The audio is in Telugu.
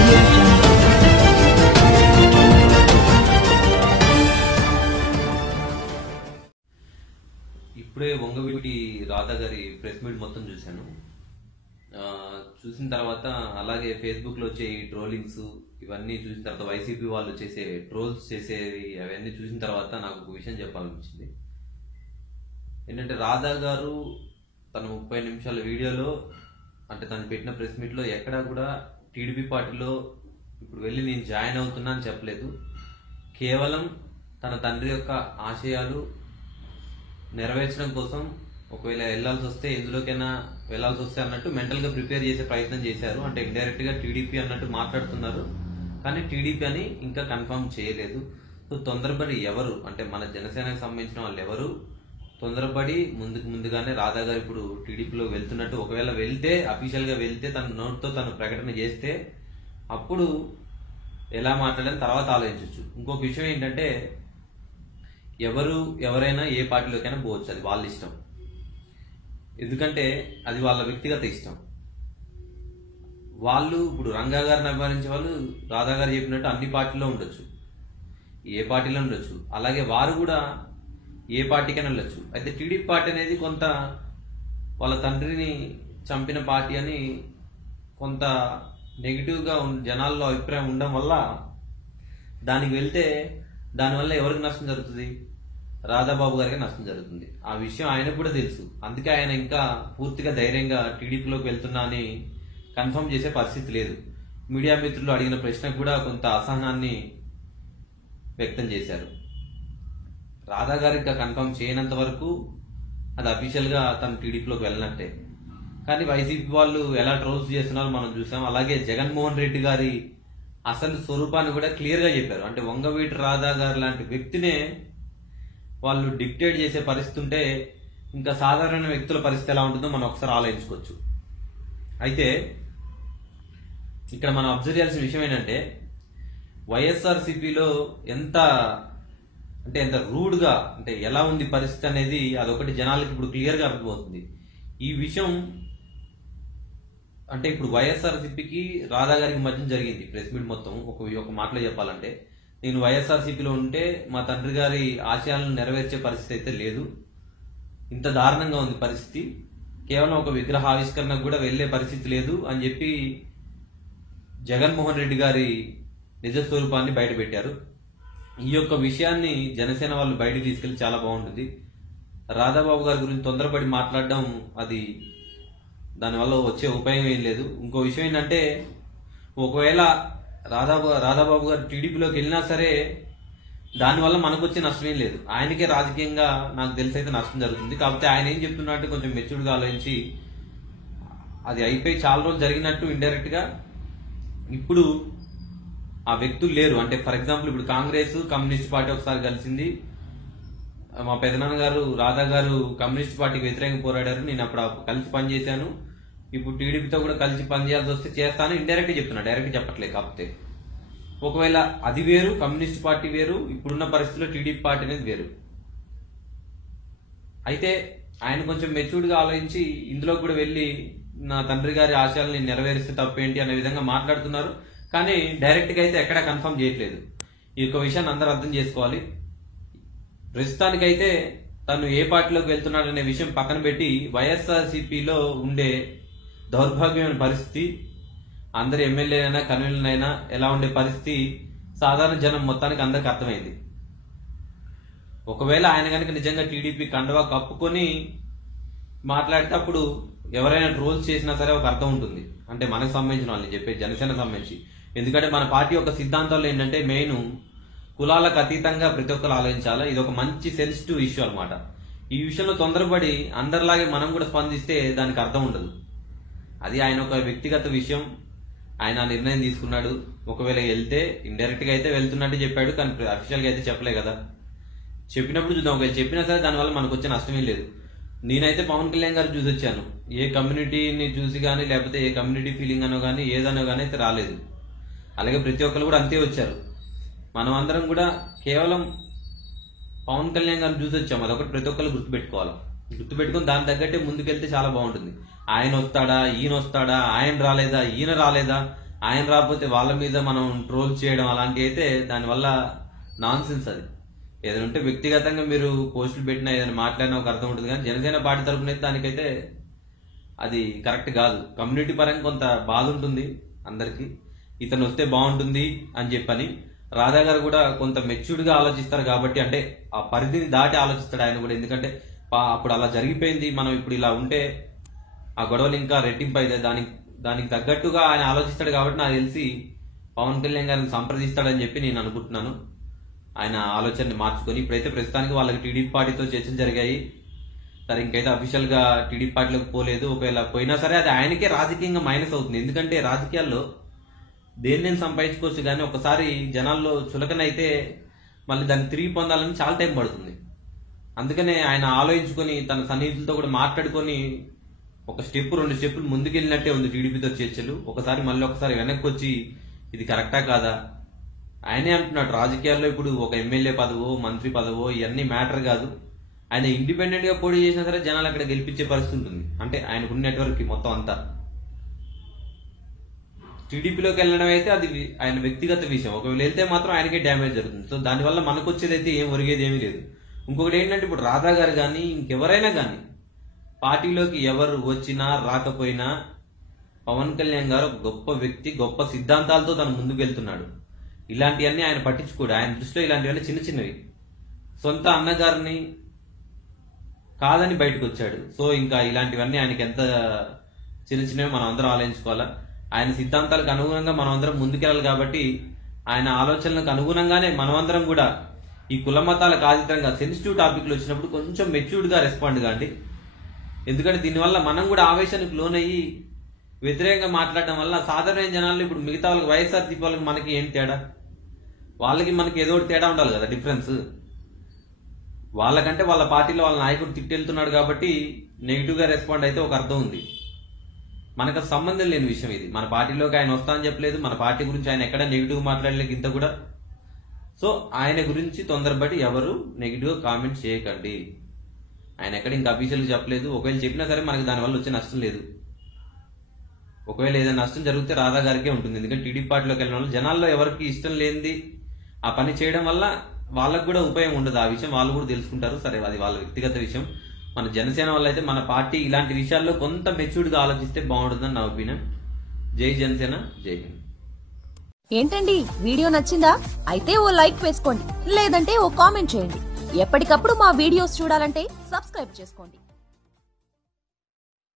audio jungle. ఇప్పుడే వంగవీటి రాధా గారి ప్రెస్ మీట్ మొత్తం చూశాను. చూసిన తర్వాత అలాగే ఫేస్బుక్ లో వచ్చే ఈ ట్రోలింగ్స్ ఇవన్నీ చూసిన తర్వాత వైసీపీ వాళ్ళు చేసే ట్రోల్స్ చేసేవి అవన్నీ చూసిన తర్వాత నాకు ఒక విషయం చెప్పాలనిపించింది. ఏంటంటే రాధా గారు తన 30 నిమిషాల వీడియోలో అంటే తను పెట్టిన ప్రెస్ మీట్ లో ఎక్కడా కూడా టీడీపీ పార్టీలో ఇప్పుడు వెళ్ళి నేను జాయిన్ అవుతున్నా అని చెప్పలేదు. కేవలం తన తండ్రి యొక్క ఆశయాలు నెరవేర్చడం కోసం ఒకవేళ వెళ్లాల్సి వస్తే ఎందులోకైనా వెళ్లాల్సి వస్తే అన్నట్టు మెంటల్ గా ప్రిపేర్ చేసే ప్రయత్నం చేశారు. అంటే ఇండైరెక్ట్ గా టీడీపీ అన్నట్టు మాట్లాడుతున్నారు, కానీ టీడీపీ అని ఇంకా కన్ఫర్మ్ చేయలేదు. సో తొందరపడి ఎవరు అంటే మన జనసేనకు సంబంధించిన వాళ్ళు ఎవరు తొందరపడి ముందుగానే రాధా గారు ఇప్పుడు టీడీపీలో వెళ్తున్నట్టు ఒకవేళ వెళ్తే అఫీషియల్ గా వెళ్తే తన నోట్తో తను ప్రకటన చేస్తే అప్పుడు ఎలా మాట్లాడని తర్వాత ఆలోచించవచ్చు. ఇంకొక విషయం ఏంటంటే ఎవరైనా ఏ పార్టీలోకైనా పోవచ్చు, అది వాళ్ళ ఇష్టం. ఎందుకంటే అది వాళ్ళ వ్యక్తిగత ఇష్టం. వాళ్ళు ఇప్పుడు రంగా గారిని అభిమానించే వాళ్ళు రాధా గారు చెప్పినట్టు అన్ని పార్టీలో ఉండొచ్చు, ఏ పార్టీలో ఉండొచ్చు. అలాగే వారు కూడా ఏ పార్టీకైనా వెళ్ళొచ్చు. అయితే టీడీపీ పార్టీ అనేది కొంత వాళ్ళ తండ్రిని చంపిన పార్టీ అని కొంత నెగిటివ్ గా జనాల్లో అభిప్రాయం ఉండడం వల్ల దానికి వెళ్తే దానివల్ల ఎవరికి నష్టం జరుగుతుంది? రాధాబాబు గారికి నష్టం జరుగుతుంది. ఆ విషయం ఆయనకు కూడా తెలుసు. అందుకే ఆయన ఇంకా పూర్తిగా ధైర్యంగా టీడీపీలోకి వెళ్తున్నా అని కన్ఫర్మ్ చేసే పరిస్థితి లేదు. మీడియా మిత్రులు అడిగిన ప్రశ్నకు కూడా కొంత అసహనాన్ని వ్యక్తం చేశారు. రాధా గారికి కన్ఫర్మ్ చేయనంత వరకు అది అఫీషియల్ గా తను టీడీపీలోకి వెళ్ళినట్టే. కానీ వైసీపీ వాళ్ళు ఎలా ట్రోల్స్ చేస్తున్నారో మనం చూసాం. అలాగే జగన్మోహన్ రెడ్డి గారి అసలు స్వరూపాన్ని కూడా క్లియర్ గా చెప్పారు. అంటే వంగవీటి రాధా గారు లాంటి వ్యక్తినే వాళ్ళు డిక్టేట్ చేసే పరిస్థితి ఉంటే ఇంకా సాధారణ వ్యక్తుల పరిస్థితి ఎలా ఉంటుందో మనం ఒకసారి ఆలోచించుకోవచ్చు. అయితే ఇక్కడ మనం అబ్జర్వ్ చేయాల్సిన విషయం ఏంటంటే వైఎస్ఆర్సీపీలో ఎంత రూడ్ గా అంటే ఎలా ఉంది పరిస్థితి అనేది అదొకటి జనాలకి ఇప్పుడు క్లియర్ గా అర్థమవుతుంది. ఈ విషయం అంటే ఇప్పుడు వైఎస్ఆర్సీపీకి రాధా గారికి మధ్య జరిగింది ప్రెస్ మీట్ మొత్తం. ఒక మాటలో చెప్పాలంటే నేను వైఎస్ఆర్సీపీలో ఉంటే మా తండ్రి గారి ఆశయాలను నెరవేర్చే పరిస్థితి అయితే లేదు, ఇంత దారుణంగా ఉంది పరిస్థితి, కేవలం ఒక విగ్రహ ఆవిష్కరణకు కూడా వెళ్లే పరిస్థితి లేదు అని చెప్పి జగన్మోహన్ రెడ్డి గారి నిజ స్వరూపాన్ని బయటపెట్టారు. ఈ యొక్క విషయాన్ని జనసేన వాళ్ళు బయటకు తీసుకెళ్లి చాలా బాగుంటుంది. రాధాబాబు గారి గురించి తొందరపడి మాట్లాడడం అది దానివల్ల వచ్చే ఉపయోగం ఏం లేదు. ఇంకో విషయం ఏంటంటే ఒకవేళ రాధాబాబు గారు టీడీపీలోకి వెళ్ళినా సరే దానివల్ల మనకు వచ్చే నష్టం ఏం లేదు. ఆయనకే రాజకీయంగా నాకు తెలిసి అయితే నష్టం జరుగుతుంది. కాకపోతే ఆయన ఏం చెప్తున్నట్టు కొంచెం మెచ్యూర్డ్ గా ఆలోచించి అది అయిపోయి చాలా రోజులు జరిగినట్టు ఇండైరెక్ట్ గా ఇప్పుడు ఆ వ్యక్తులు లేరు. అంటే ఫర్ ఎగ్జాంపుల్ ఇప్పుడు కాంగ్రెస్ కమ్యూనిస్ట్ పార్టీ ఒకసారి కలిసింది. మా పెదనాన్న గారు రాధా గారు కమ్యూనిస్ట్ పార్టీకి వ్యతిరేకంగా పోరాడారు, నేను అప్పుడు కలిసి పనిచేశాను, ఇప్పుడు టీడీపీతో కూడా కలిసి పనిచేయాల్సి వస్తే చేస్తాను ఇండైరెక్ట్ చెప్తున్నా, డైరెక్ట్ చెప్పట్లేదు. కాకపోతే ఒకవేళ అది వేరు, కమ్యూనిస్ట్ పార్టీ వేరు, ఇప్పుడున్న పరిస్థితుల్లో టీడీపీ పార్టీ అనేది వేరు. అయితే ఆయన కొంచెం మెచ్యూర్డ్ గా ఆలోచించి ఇందులో కూడా వెళ్లి నా తండ్రి గారి ఆశయాలను నెరవేరిస్తే తప్పేంటి అనే విధంగా మాట్లాడుతున్నారు. కానీ డైరెక్ట్ గా అయితే ఎక్కడా కన్ఫర్మ్ చేయట్లేదు. ఈ యొక్క విషయాన్ని అందరూ అర్థం చేసుకోవాలి. ప్రస్తుతానికైతే తను ఏ పార్టీలోకి వెళ్తున్నాడనే విషయం పక్కన పెట్టి వైఎస్ఆర్సీపీలో ఉండే దౌర్భాగ్యమైన పరిస్థితి, అందరు ఎమ్మెల్యేలైనా కన్వీనర్లైనా ఎలా ఉండే పరిస్థితి సాధారణ జనం మొత్తానికి అందరికి అర్థమైంది. ఒకవేళ ఆయన కనుక నిజంగా టీడీపీ కండువా కప్పుకొని మాట్లాడితే అప్పుడు ఎవరైనా ట్రోల్స్ చేసినా సరే ఒక అర్థం ఉంటుంది. అంటే మనకు సంబంధించిన వాళ్ళని చెప్పే జనసేన సంబంధించి. ఎందుకంటే మన పార్టీ యొక్క సిద్ధాంతాలు ఏంటంటే మెయిన్ కులాలకు అతీతంగా ప్రతి ఒక్కరు ఆలోచించాలి. ఇది ఒక మంచి సెన్సిటివ్ ఇష్యూ అనమాట. ఈ విషయంలో తొందరపడి అందరిలాగే మనం కూడా స్పందిస్తే దానికి అర్థం ఉండదు. అది ఆయన ఒక వ్యక్తిగత విషయం, ఆయన నిర్ణయం తీసుకున్నాడు. ఒకవేళ వెళ్తే ఇండైరెక్ట్ గా అయితే వెళ్తున్నట్టు చెప్పాడు, కానీ అఫీషియల్ గా అయితే చెప్పలే కదా. చెప్పినప్పుడు చూద్దాం. ఒకవేళ చెప్పినా సరే దానివల్ల మనకు వచ్చే నష్టమే లేదు. నేనైతే పవన్ కళ్యాణ్ గారు చూసి వచ్చాను. ఏ కమ్యూనిటీని చూసి కానీ లేకపోతే ఏ కమ్యూనిటీ ఫీలింగ్ అనో కానీ ఏదనో కానీ అయితే రాలేదు. అలాగే ప్రతి ఒక్కరు కూడా అంతే వచ్చారు. మనం అందరం కూడా కేవలం పవన్ కళ్యాణ్ గారిని చూసి వచ్చాము, అదొకటి ప్రతి ఒక్కరు గుర్తుపెట్టుకోవాలి. గుర్తుపెట్టుకుని దాని తగ్గట్టే ముందుకెళ్తే చాలా బాగుంటుంది. ఆయన వస్తాడా, ఈయన వస్తాడా, ఆయన రాలేదా, ఈయన రాలేదా ఆయన రాకపోతే వాళ్ళ మీద మనం ట్రోల్ చేయడం అలాంటివి అయితే దానివల్ల నాన్ సెన్స్. అది ఏదైనా ఉంటే వ్యక్తిగతంగా మీరు పోస్టులు పెట్టినా ఏదైనా మాట్లాడినా ఒక అర్థం ఉంటుంది, కానీ జనసేన పార్టీ తరఫున అయితే దానికైతే అది కరెక్ట్ కాదు. కమ్యూనిటీ పరంగా కొంత బాధ ఉంటుంది అందరికి, ఇతను వస్తే బాగుంటుంది అని చెప్పని. రాధా గారు కూడా కొంత మెచ్యూర్డ్ గా ఆలోచిస్తారు కాబట్టి, అంటే ఆ పరిధిని దాటి ఆలోచిస్తాడు ఆయన కూడా. ఎందుకంటే అప్పుడు అలా జరిగిపోయింది, మనం ఇప్పుడు ఇలా ఉంటే ఆ గొడవలు ఇంకా రెట్టింపు అయితే దానికి తగ్గట్టుగా ఆయన ఆలోచిస్తాడు కాబట్టి నాకు తెలిసి పవన్ కళ్యాణ్ గారిని సంప్రదిస్తాడని చెప్పి నేను అనుకుంటున్నాను. ఆయన ఆలోచనని మార్చుకొని ఇప్పుడైతే ప్రస్తుతానికి వాళ్ళకి టీడీపీ పార్టీతో చర్చలు జరిగాయి. సరే, ఇంకైతే అఫీషియల్ గా టీడీపీ పార్టీలోకి పోలేదు. ఒకవేళ పోయినా సరే అది ఆయనకే రాజకీయంగా మైనస్ అవుతుంది. ఎందుకంటే రాజకీయాల్లో దేన్ని సంపాదించుకోవచ్చు, కానీ ఒకసారి జనాల్లో చులకనైతే మళ్ళీ దాన్ని తిరిగి పొందాలని చాలా టైం పడుతుంది. అందుకనే ఆయన ఆలోచించుకొని తన సన్నిహితులతో కూడా మాట్లాడుకొని ఒక స్టెప్ 2 స్టెప్పులు ముందుకెళ్ళినట్టే ఉంది టీడీపీతో చర్చలు. మళ్ళీ ఒకసారి వెనక్కి వచ్చి ఇది కరెక్టా కాదా, ఆయనే అంటున్నాడు రాజకీయాల్లో ఇప్పుడు ఒక ఎమ్మెల్యే పదవో మంత్రి పదవో ఇవన్నీ మ్యాటర్ కాదు, ఆయన ఇండిపెండెంట్ గా పోటీ చేసినా సరే జనాలు అక్కడ గెలిపించే పరిస్థితి ఉంటుంది. అంటే ఆయనకున్న నెట్వర్క్ మొత్తం అంతా. టీడీపీలోకి వెళ్ళడం అయితే అది ఆయన వ్యక్తిగత విషయం, ఒకవేళ వెళ్తే మాత్రం ఆయనకే డ్యామేజ్ జరుగుతుంది. సో దానివల్ల మనకు వచ్చేది అయితే ఏం ఒరిగేది ఏమీ లేదు. ఇంకొకటి ఏంటంటే ఇప్పుడు రాధా గారు కానీ ఇంకెవరైనా కానీ పార్టీలోకి ఎవరు వచ్చినా రాకపోయినా పవన్ కళ్యాణ్ గారు గొప్ప వ్యక్తి, గొప్ప సిద్ధాంతాలతో తను ముందుకు వెళ్తున్నాడు. ఇలాంటివన్నీ ఆయన పట్టించుకోడు. ఆయన దృష్టిలో ఇలాంటివన్నీ చిన్న చిన్నవి. సొంత అన్నగారిని కాదని బయటకు వచ్చాడు. సో ఇంకా ఇలాంటివన్నీ ఆయనకి ఎంత చిన్న చిన్నవి మనం అందరం ఆలోచించుకోవాలా. ఆయన సిద్ధాంతాలకు అనుగుణంగా మనం అందరం ముందుకెళ్ళాలి కాబట్టి ఆయన ఆలోచనలకు అనుగుణంగానే మనమందరం కూడా ఈ కుల మతాలకు అతీతంగా సెన్సిటివ్ టాపిక్లు వచ్చినప్పుడు కొంచెం మెచ్యూర్డ్ గా రెస్పాండ్ కాండి. ఎందుకంటే దీనివల్ల మనం కూడా ఆవేశానికి లోనయ్యి వ్యతిరేకంగా మాట్లాడడం వల్ల సాధారణ జనాలు ఇప్పుడు మిగతా వాళ్ళకి వైఎస్ఆర్సీపీ వాళ్ళకి మనకి ఏం తేడా, వాళ్ళకి మనకి ఏదో ఒకటి తేడా ఉండాలి కదా, డిఫరెన్స్. వాళ్ళకంటే వాళ్ళ పార్టీలో వాళ్ళ నాయకుడు తిట్టెళ్తున్నాడు కాబట్టి నెగిటివ్ గా రెస్పాండ్ అయితే ఒక అర్థం ఉంది. మనకు సంబంధం లేని విషయం ఇది. మన పార్టీలోకి ఆయన వస్తా అని చెప్పలేదు, మన పార్టీ గురించి ఆయన ఎక్కడ నెగిటివ్ మాట్లాడలేదు ఇంత కూడా. సో ఆయన గురించి తొందరపడి ఎవరు నెగిటివ్ కామెంట్ చేయకండి. ఆయన ఎక్కడ ఇంకా అఫీషియల్ చెప్పలేదు. ఒకవేళ చెప్పినా సరే మనకి దానివల్ల వచ్చే నష్టం లేదు. ఒకవేళ ఏదైనా నష్టం జరిగితే రాధా గారికే ఉంటుంది. ఎందుకంటే టీడీపీ పార్టీలోకి వెళ్ళిన వాళ్ళు జనాల్లో ఎవరికి ఇష్టం లేనిది ఆ పని చేయడం వల్ల వాళ్ళకు కూడా ఉపయోగం ఉండదు. ఆ విషయం వాళ్ళు కూడా తెలుసుకుంటారు. సరే, అది వాళ్ళ వ్యక్తిగత విషయం. మన జనసేన వల్ల అయితే మన పార్టీ ఇలాంటి విషయాల్లో కొంత మెచ్యూర్డ్ గా ఆలోచిస్తే బాగుంటుందని నా ఒపీనియన్. జై జనసేన, జై హింద్. ఏంటండి, వీడియో నచ్చిందా? అయితే ఓ లైక్ వేసుకోండి, లేదంటే ఓ కామెంట్ చేయండి. ఎప్పటికప్పుడు మా వీడియోస్ చూడాలంటే సబ్స్క్రైబ్ చేసుకోండి.